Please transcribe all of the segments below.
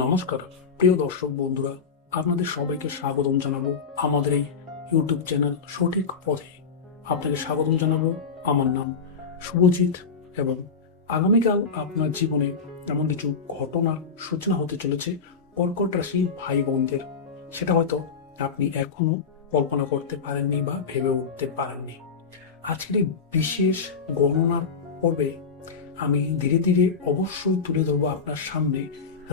নমস্কার প্রিয় দর্শক বন্ধুরা, আপনাদের সবাইকে স্বাগতম জানাবো আমাদের এই ইউটিউব চ্যানেল সঠিক পথে। আপনাকে স্বাগতম জানাবো। আমার নাম শুভজিৎ এবং আগামীকাল আপনার জীবনে এমন কিছু ঘটনার সূচনা হতে চলেছে কর্কট রাশি ভাই বোনদের। সেটা হয়তো আপনি এখনো কল্পনা করতে পারেননি বা ভেবে উঠতে পারেননি। আজকের এই বিশেষ গণনার পর্বে আমি ধীরে ধীরে অবশ্যই তুলে ধরবো আপনার সামনে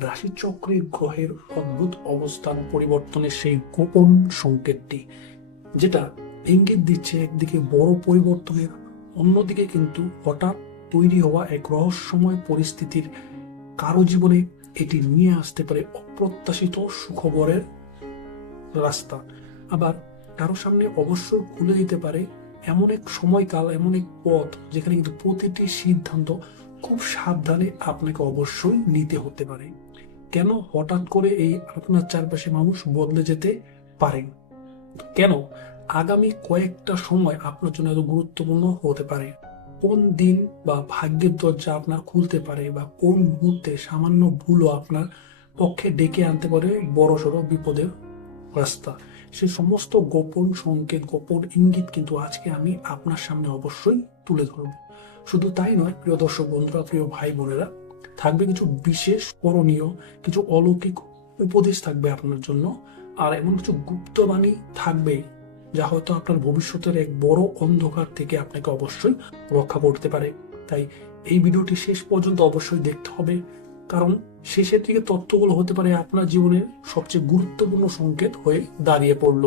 রাশিচক্রে গ্রহের অদ্ভুত অবস্থান পরিবর্তনের সেই গোপন সংকেতটি, যেটা ইঙ্গিত দিচ্ছে একদিকে বড় পরিবর্তনের, অন্যদিকে কিন্তু হঠাৎ তৈরি হওয়া এক রহস্যময় পরিস্থিতির কারো জীবনে এটি নিয়ে আসতে পারে অপ্রত্যাশিত সুখবরের রাস্তা। আবার কারো সামনে অবশ্যই খুলে দিতে পারে এমন এক সময়কাল, এমন এক পথ যেখানে কিন্তু প্রতিটি সিদ্ধান্ত খুব সাবধানে আপনাকে অবশ্যই নিতে হতে পারে। কেন হঠাৎ করে এই আপনার চারপাশে মানুষ বদলে যেতে পারেন, কেন আগামী কয়েকটা সময় আপনার জন্য এত গুরুত্বপূর্ণ হতে পারে, কোন দিন বা ভাগ্যের দরজা আপনার খুলতে পারে, বা কোন মুহূর্তে সামান্য ভুলও আপনার পক্ষে ডেকে আনতে পারে বড়সড় বিপদের রাস্তা, সে সমস্ত গোপন সংকেত, গোপন ইঙ্গিত কিন্তু আজকে আমি আপনার সামনে অবশ্যই তুলে ধরব। শুধু তাই নয় প্রিয় দর্শক বন্ধুরা, প্রিয় ভাই বোনেরা, থাকবে কিছু বিশেষ করণীয়, কিছু অলৌকিক উপদেশ থাকবে আপনার জন্য, আর এমন কিছু গুপ্তবাণী থাকবে যা হয়তো আপনার ভবিষ্যতের এক বড় অন্ধকার থেকে আপনাকে অবশ্যই রক্ষা করতে পারে। তাই এই ভিডিওটি শেষ পর্যন্ত অবশ্যই দেখতে হবে, কারণ শেষের দিকে তথ্যগুলো হতে পারে আপনার জীবনের সবচেয়ে গুরুত্বপূর্ণ সংকেত হয়ে দাঁড়িয়ে পড়ল।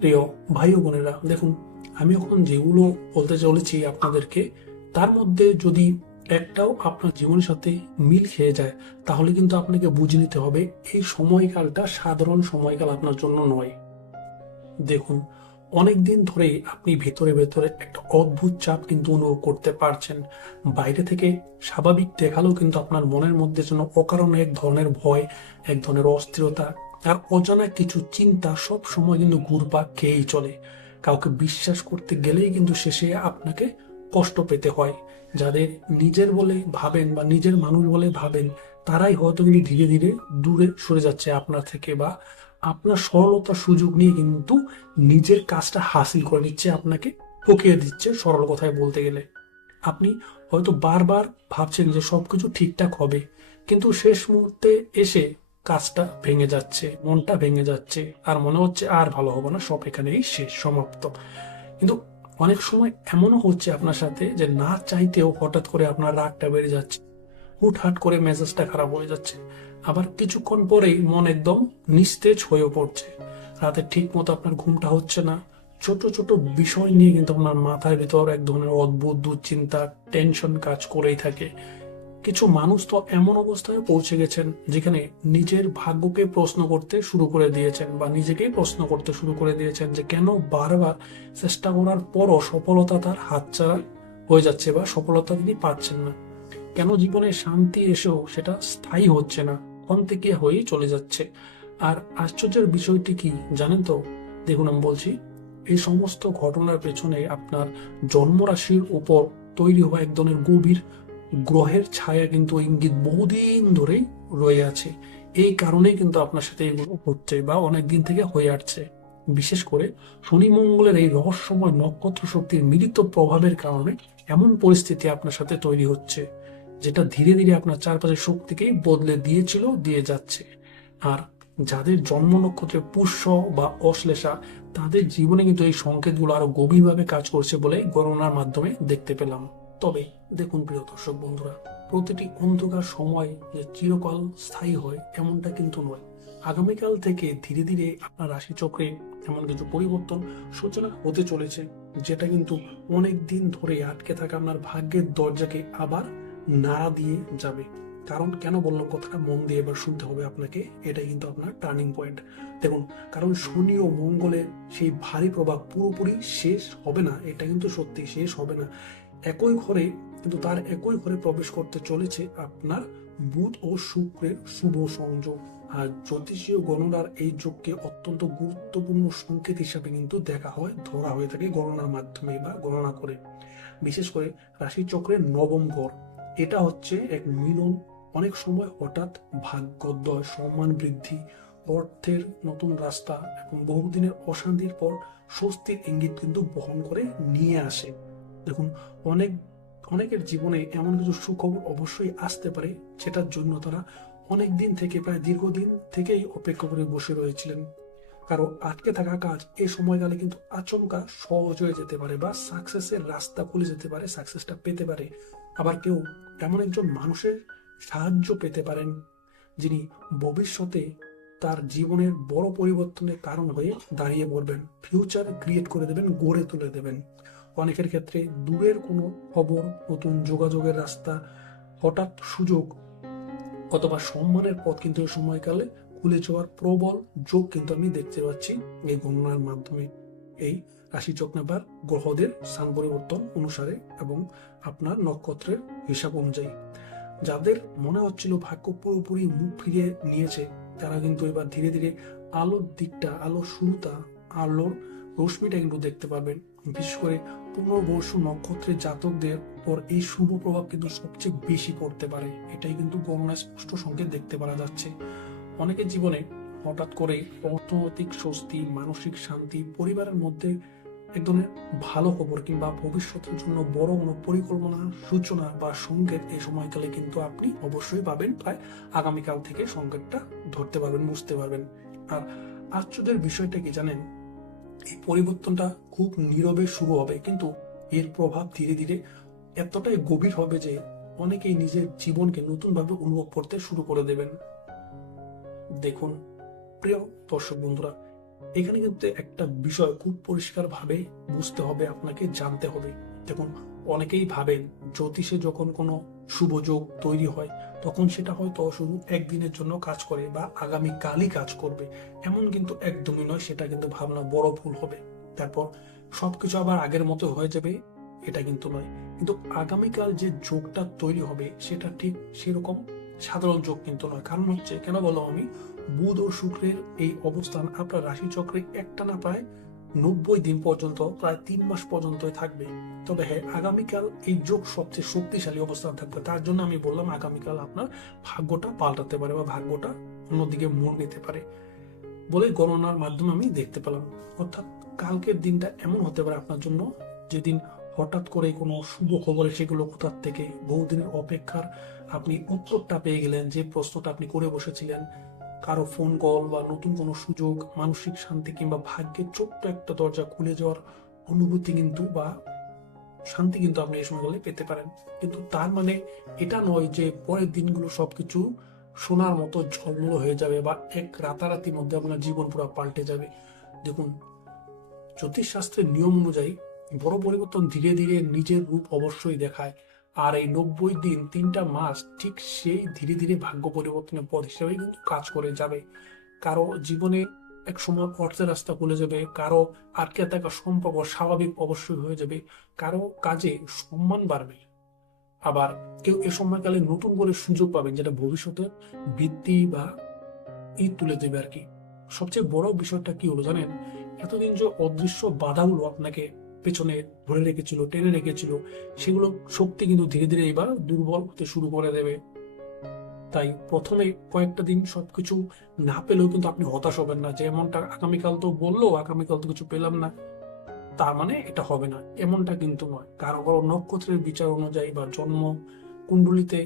প্রিয় ভাই ও বোনেরা, দেখুন, আমি এখন যেগুলো বলতে চলেছি আপনাদেরকে, তার মধ্যে যদি একটাও আপনার জীবনের সাথে মিল খেয়ে যায়, তাহলে কিন্তু আপনাকে বুঝে নিতে হবে এই সময়কালটা সাধারণ সময়কাল আপনার জন্য নয়। দেখুন, অনেকদিন ধরেই আপনি ভেতরে ভেতরে একটা অদ্ভুত চাপ কিন্তু অনুভব করতে পারছেন। বাইরে থেকে স্বাভাবিক দেখালেও কিন্তু আপনার মনের মধ্যে যেন অকারণে এক ধরনের ভয়, এক ধরনের অস্থিরতা আর অজানা কিছু চিন্তা সব সময় কিন্তু ঘুরপাক খেয়েই চলে। কাউকে বিশ্বাস করতে গেলেই কিন্তু শেষে আপনাকে কষ্ট পেতে হয়। যাদের নিজের বলে ভাবেন বা নিজের মানুষ বলে ভাবেন, তারাই হয়তো কিন্তু ধীরে ধীরে দূরে সরে যাচ্ছে আপনার থেকে, বা আপনার সরলতার সুযোগ নিয়ে কিন্তু নিজের কাজটা হাসিল করে নিচ্ছে, আপনাকে ঠকিয়ে দিচ্ছে। সরল কথায় বলতে গেলে আপনি হয়তো বারবার ভাবছেন যে সবকিছু ঠিকঠাক হবে, কিন্তু শেষ মুহূর্তে এসে কাজটা ভেঙে যাচ্ছে, মনটা ভেঙে যাচ্ছে, আর মনে হচ্ছে আর ভালো হবে না, সব এখানেই শেষ, সমাপ্ত। কিন্তু অনেক সময় এমনও হচ্ছে আপনার সাথে যে না চাইতেও হঠাৎ করে আপনার রাগটা বেড়ে যাচ্ছে, হুটহাট করে মেজাজটা খারাপ হয়ে যাচ্ছে, আবার কিছুক্ষণ পরেই মন একদম নিস্তেজ হয়ে পড়ছে। রাতে ঠিক মতো আপনার ঘুমটা হচ্ছে না, ছোট ছোট বিষয় নিয়ে কিন্তু আপনার মাথার ভিতর এক ধরনের অদ্ভুত দুশ্চিন্তা, টেনশন কাজ করেই থাকে। কিছু মানুষ তো এমন অবস্থায় পৌঁছে গেছেন যেখানে নিজের ভাগ্যকে প্রশ্ন করতে শুরু করে দিয়েছেন, বা নিজেকেই প্রশ্ন করতে শুরু করে দিয়েছেন যে কেন বারবার চেষ্টা করার পরও সফলতা তার হাতছাড়া হয়ে যাচ্ছে, বা সফলতা তিনি পাচ্ছেন না। কেন জীবনে শান্তি এসেও সেটা স্থায়ী হচ্ছে না, ক্ষণস্থায়ী হয়েই চলে যাচ্ছে। আর আশ্চর্যের বিষয়টি কি জানেন তো? দেখুন, আমি বলছি, এই সমস্ত ঘটনার পেছনে আপনার জন্মরাশির উপর তৈরি হওয়া এক ধরনের গভীর গ্রহের ছায়া কিন্তু ইঙ্গিত বহুদিন ধরেই রয়ে আছে। এই কারণেই কিন্তু আপনার সাথে এগুলো হচ্ছে, বা অনেকদিন থেকে হয়ে আসছে। বিশেষ করে শনি মঙ্গলের এই রহস্যময় নক্ষত্র শক্তির মিলিত প্রভাবের কারণে এমন পরিস্থিতি আপনার সাথে তৈরি হচ্ছে, যেটা ধীরে ধীরে আপনার চারপাশের শক্তিকেই বদলে দিয়েছিল, দিয়ে যাচ্ছে। আর যাদের জন্ম নক্ষত্রে পুষ্য বা অশ্লেষা, তাদের জীবনে কিন্তু এই সংকেতগুলো আরো গভীরভাবে কাজ করছে বলে গণনার মাধ্যমে দেখতে পেলাম। তবে দেখুন প্রিয় দর্শক বন্ধুরা, প্রতিটি অন্ধকার সময় যে চিরকাল স্থায়ী হয় এমনটা কিন্তু নয়। আগামীকাল থেকে ধীরে ধীরে আপনার রাশিচক্রে এমন কিছু পরিবর্তন সূচনা হতে চলেছে, যেটা কিন্তু অনেক দিন ধরে আটকে থাকা আপনার ভাগ্যের দরজাকে আবার নাড়া দিয়ে যাবে। কারণ কেন বললাম কথাটা, মন দিয়ে এবার শুনতে হবে আপনাকে, এটা কিন্তু আপনার টার্নিং পয়েন্ট। দেখুন, কারণ শনি ও মঙ্গলের সেই ভারী প্রভাব পুরোপুরি শেষ হবে না, এটা কিন্তু সত্যি শেষ হবে না। একই ঘরে কিন্তু তার একই ঘরে প্রবেশ করতে চলেছে আপনার বুধ ও শুক্রের শুভ সংযোগ। আর জ্যোতিষীয় গণনার এই যোগকে অত্যন্ত গুরুত্বপূর্ণ সংকেত হিসাবে কিন্তু দেখা হয়, ধরা হয়ে থাকে গণনার মাধ্যমে বা গণনা করে। বিশেষ করে রাশিচক্রের নবম ঘর, এটা হচ্ছে এক মিলন অনেক সময় হঠাৎ ভাগ্যোদয়, সম্মান বৃদ্ধি, অর্থের নতুন রাস্তা এবং বহুদিনের অশান্তির পর স্বস্তির ইঙ্গিত কিন্তু বহন করে নিয়ে আসে। দেখুন, অনেক অনেকের জীবনে এমন কিছু সুখবর অবশ্যই আসতে পারে যেটার জন্য তারা অনেক দিন থেকে, প্রায় দীর্ঘদিন থেকেই অপেক্ষা করে বসে রয়েছিলেন। কারো আটকে থাকা কাজ এই সময়কালে কিন্তু আচমকা সহজ হয়ে যেতে পারে বা সাকসেসের রাস্তা খুলে যেতে পারে, সাকসেসটা পেতে পারে। আবার কেউ এমন একজন মানুষের সাহায্য পেতে পারেন যিনি ভবিষ্যতে তার জীবনের বড় পরিবর্তনের কারণ হয়ে দাঁড়িয়ে পড়বেন, ফিউচার ক্রিয়েট করে দেবেন, গড়ে তুলে দেবেন। অনেকের ক্ষেত্রে দূরের কোনো খবর, নতুন যোগাযোগের রাস্তা, হঠাৎ সুযোগ অথবা সম্মানের পথ কিন্তু এই সময়কালে খুলে যাওয়ার প্রবল যোগ কিন্তু আমি দেখতে পাচ্ছি এই গণনার মাধ্যমে, এই রাশিচক্র বা গ্রহদের স্থান পরিবর্তন অনুসারে এবং আপনার নক্ষত্রের হিসাব অনুযায়ী। যাদের মনে হচ্ছিল ভাগ্য পুরোপুরি মুখ ফিরিয়ে নিয়েছে, তারা কিন্তু এবার ধীরে ধীরে আলোর দিকটা, আলোর শুরুটা, আলোর রশ্মিটা কিন্তু দেখতে পাবেন। বিশেষ করে পুনর্বসু নক্ষত্রের জাতকদের পর এই শুভ প্রভাব কিন্তু সবচেয়ে বেশি পড়তে পারে। এটাই কিন্তু গণনায় স্পষ্ট সংকেত দেখতে পাওয়া যাচ্ছে। অনেকের জীবনে হঠাৎ করে অর্থনৈতিক স্বস্তি, মানসিক শান্তি, পরিবারের মধ্যে এক ধরনের ভালো খবর কিংবা ভবিষ্যতের জন্য বড় কোনো পরিকল্পনা, সূচনা বা সংকেত এই সময়কালে কিন্তু আপনি অবশ্যই পাবেন। প্রায় আগামীকাল থেকে সংকেতটা ধরতে পারবেন, বুঝতে পারবেন। আর আশ্চর্যের বিষয়টা কি জানেন, এই পরিবর্তনটা খুব নীরবে শুরু হবে, কিন্তু এর প্রভাব ধীরে ধীরে এতটাই গভীর হবে যে অনেকেই নিজের জীবনকে নতুনভাবে অনুভব করতে শুরু করে দেবেন। দেখুন প্রিয় দর্শক বন্ধুরা, এখানে কিন্তু একটা বিষয় খুব পরিষ্কার ভাবে বুঝতে হবে, আপনাকে জানতে হবে। দেখুন, অনেকেই ভাবেন জ্যোতিষে যখন কোনো শুভ যোগ তৈরি হয় তখন সেটা হয়তো শুধু একদিনের জন্য কাজ করে বা আগামীকালই কাজ করবে, এমন কিন্তু একদমই নয়। সেটা কিন্তু ভাবনা বড় ভুল হবে। তারপর সবকিছু আবার আগের মতো হয়ে যাবে, এটা কিন্তু নয়। কিন্তু আগামীকাল যে যোগটা তৈরি হবে সেটা ঠিক সেরকম সাধারণ যোগ কিন্তু নয়। কারণ হচ্ছে, কেন বললাম আমি, বুধ ও শুক্রের এই অবস্থান আপনার রাশিচক্রে একটানা প্রায় 90 দিন পর্যন্ত, প্রায় 3 মাস পর্যন্তই থাকবে। তবে হ্যাঁ, আগামীকাল এই যোগ সবচেয়ে শক্তিশালী অবস্থান থাকবে। তার জন্য আমি বললাম আগামীকাল আপনার ভাগ্যটা পাল্টাতে পারে বা ভাগ্যটা অন্যদিকে মোড় নিতে পারে বলে গণনার মাধ্যমে আমি দেখতে পেলাম। অর্থাৎ কালকের দিনটা এমন হতে পারে আপনার জন্য, যেদিন হঠাৎ করে কোনো শুভ খবরে সেগুলো কোথার থেকে বহুদিনের অপেক্ষার আপনি উত্তরটা পেয়ে গেলেন, যে প্রশ্নটা আপনি করে বসেছিলেন, কারো ফোন কল বা নতুন কোনো সুযোগ, মানসিক শান্তি কিংবা ভাগ্যের ছোট্ট একটা দরজা খুলে যাওয়ার অনুভূতি কিন্তু বা শান্তি কিন্তু আপনি এই সময়কালে পেতে পারেন। কিন্তু তার মানে এটা নয় যে পরের দিনগুলো সবকিছু সোনার মতো ঝলমল হয়ে যাবে বা এক রাতারাতির মধ্যে আপনার জীবন পুরো পাল্টে যাবে। দেখুন, জ্যোতিষশাস্ত্রের নিয়ম অনুযায়ী বড় পরিবর্তন ধীরে ধীরে নিজের রূপ অবশ্যই দেখায়। আর এই 90 দিন, 3টা মাস ঠিক সেই ধীরে ধীরে ভাগ্য পরিবর্তনের পথ হিসেবে কিন্তু কাজ করে যাবে। কারো জীবনে এক সময় অর্থের রাস্তা খুলে যাবে, কারো আটকে থাকা সম্পর্ক স্বাভাবিক অবশ্যই হয়ে যাবে, কারো কাজে সম্মান বাড়বে। আবার কেউ এ সময়কালে নতুন করে সুযোগ পাবেন, যেটা ভবিষ্যতের বৃদ্ধি বা তুলে দেবে আর কি। সবচেয়ে বড় বিষয়টা কি হলো জানেন, এতদিন যে অদৃশ্য বাধাগুলো আপনাকে পেছনে ধরে রেখেছিল, টেনে রেখেছিল, সেগুলো শক্তি কিন্তু ধীরে ধীরে এবার দুর্বল হতে শুরু করে দেবে। তাই প্রথমে কয়েকটা দিন সবকিছু না পেলেও কিন্তু আপনি হতাশ হবেন না, যে এমনটা আগামীকাল তো বললো, আগামীকাল তো কিছু পেলাম না, তার মানে এটা হবে না, এমনটা কিন্তু নয়। কারো কারো নক্ষত্রের বিচার অনুযায়ী বা জন্ম কুণ্ডলিতে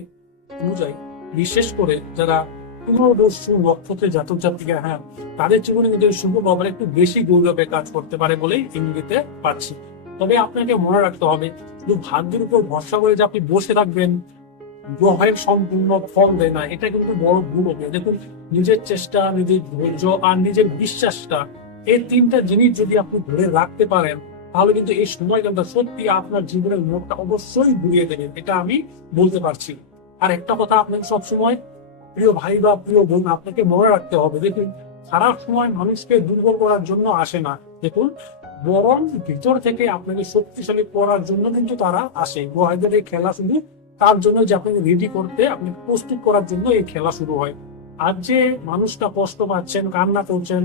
অনুযায়ী, বিশেষ করে যারা পুনর্বসু নক্ষত্রের জাতক জাতিকা, হ্যাঁ, তাদের জীবনে কিন্তু শুভ প্রভাব একটু বেশি গৌরবে কাজ করতে পারে বলেই ইঙ্গিতে পাচ্ছি। তবে আপনাকে মনে রাখতে হবে, শুধু ভাগ্যের উপর ভরসা করে যে আপনি বসে থাকবেন, গ্রহের সম্পূর্ণ ফল দেয় না, এটা কিন্তু বড় ভুল হবে। দেখুন, নিজের চেষ্টা, নিজের ধৈর্য আর নিজের বিশ্বাসটা, এই 3টা জিনিস যদি আপনি ধরে রাখতে পারেন, তাহলে কিন্তু এই সময় কিন্তু সত্যি আপনার জীবনের মোড়টা অবশ্যই ঘুরিয়ে দেবেন, এটা আমি বলতে পারছি। আর একটা কথা আপনাকে সবসময়, প্রিয় ভাই বা প্রিয় বোন, আপনাকে মনে রাখতে হবে, দেখুন, খারাপ সময় মানুষকে দুর্বল করার জন্য আসে না, দেখুন, বরং ভিতর থেকে আপনাকে শক্তিশালী করার জন্য কিন্তু তারা আসে। গ্রহদের এই খেলা শুধু তার জন্য যে আপনাকে রেডি করতে, আপনি প্রস্তুত করার জন্য এই খেলা শুরু হয়। আর যে মানুষটা কষ্ট পাচ্ছেন, কান্না করছেন,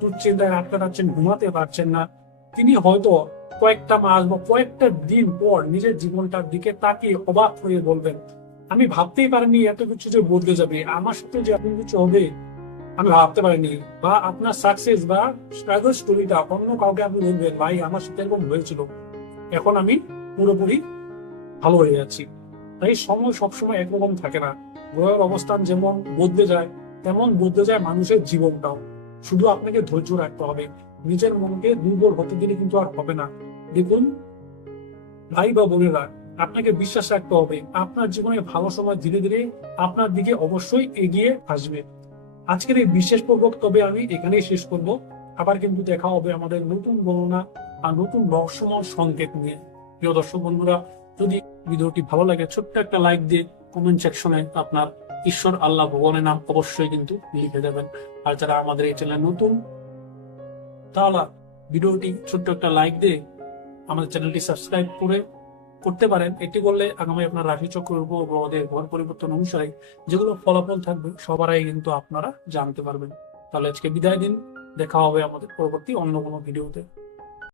দুশ্চিন্তায় রাত কাটাচ্ছেন, ঘুমাতে পারছেন না, তিনি হয়তো কয়েকটা মাস বা কয়েকটা দিন পর নিজের জীবনটার দিকে তাকিয়ে অবাক হয়ে বলবেন, আমি ভাবতেই পারিনি এত কিছু যে বদলে যাবে, আমার সাথে যে এত কিছু হবে আমি ভাবতে পারিনি। বা আপনার সাকসেস বা স্ট্রাগল স্টোরিটা অন্য কাউকে আপনি বলবেন, ভাই আমার সাথে এরকম হয়েছিল, এখন আমি পুরোপুরি ভালো হয়ে যাচ্ছি। তাই সময় সবসময় একরকম থাকে না। গ্রহের অবস্থান যেমন বদলে যায়, তেমন বদলে যায় মানুষের জীবনটাও। শুধু আপনাকে ধৈর্য রাখতে হবে, নিজের মনকে দুর্বল হতে দিলে কিন্তু আর হবে না। দেখুন ভাই বা বোনেরা, আপনাকে বিশ্বাস রাখতে হবে, আপনার জীবনে ভালো সময় ধীরে ধীরে আপনার দিকে অবশ্যই এগিয়ে আসবে। আজকের এই বিশেষ পর্ব তবে আমি এখানেই শেষ করব। আবার কিন্তু দেখা হবে আমাদের নতুন গণনা আর নতুন রহস্যময় সংকেত নিয়ে। প্রিয় দর্শক বন্ধুরা, যদি ভিডিওটি ভালো লাগে ছোট্ট একটা লাইক দিয়ে কমেন্ট সেকশনে আপনার ঈশ্বর আল্লাহ ভগবানের নাম অবশ্যই কিন্তু লিখে দেবেন। আর যারা আমাদের এই চ্যানেল নতুন, তাহলে ভিডিওটি ছোট্ট একটা লাইক দিয়ে আমাদের চ্যানেলটি সাবস্ক্রাইব করতে পারেন। এটি করলে আগামী আপনার রাশিচক্রের উপর গ্রহদের ঘর পরিবর্তন অনুসারে যেগুলো ফলাফল থাকবে সবার আগে কিন্তু আপনারা জানতে পারবেন। তাহলে আজকে বিদায় দিন, দেখা হবে আমাদের পরবর্তী অন্য কোনো ভিডিওতে।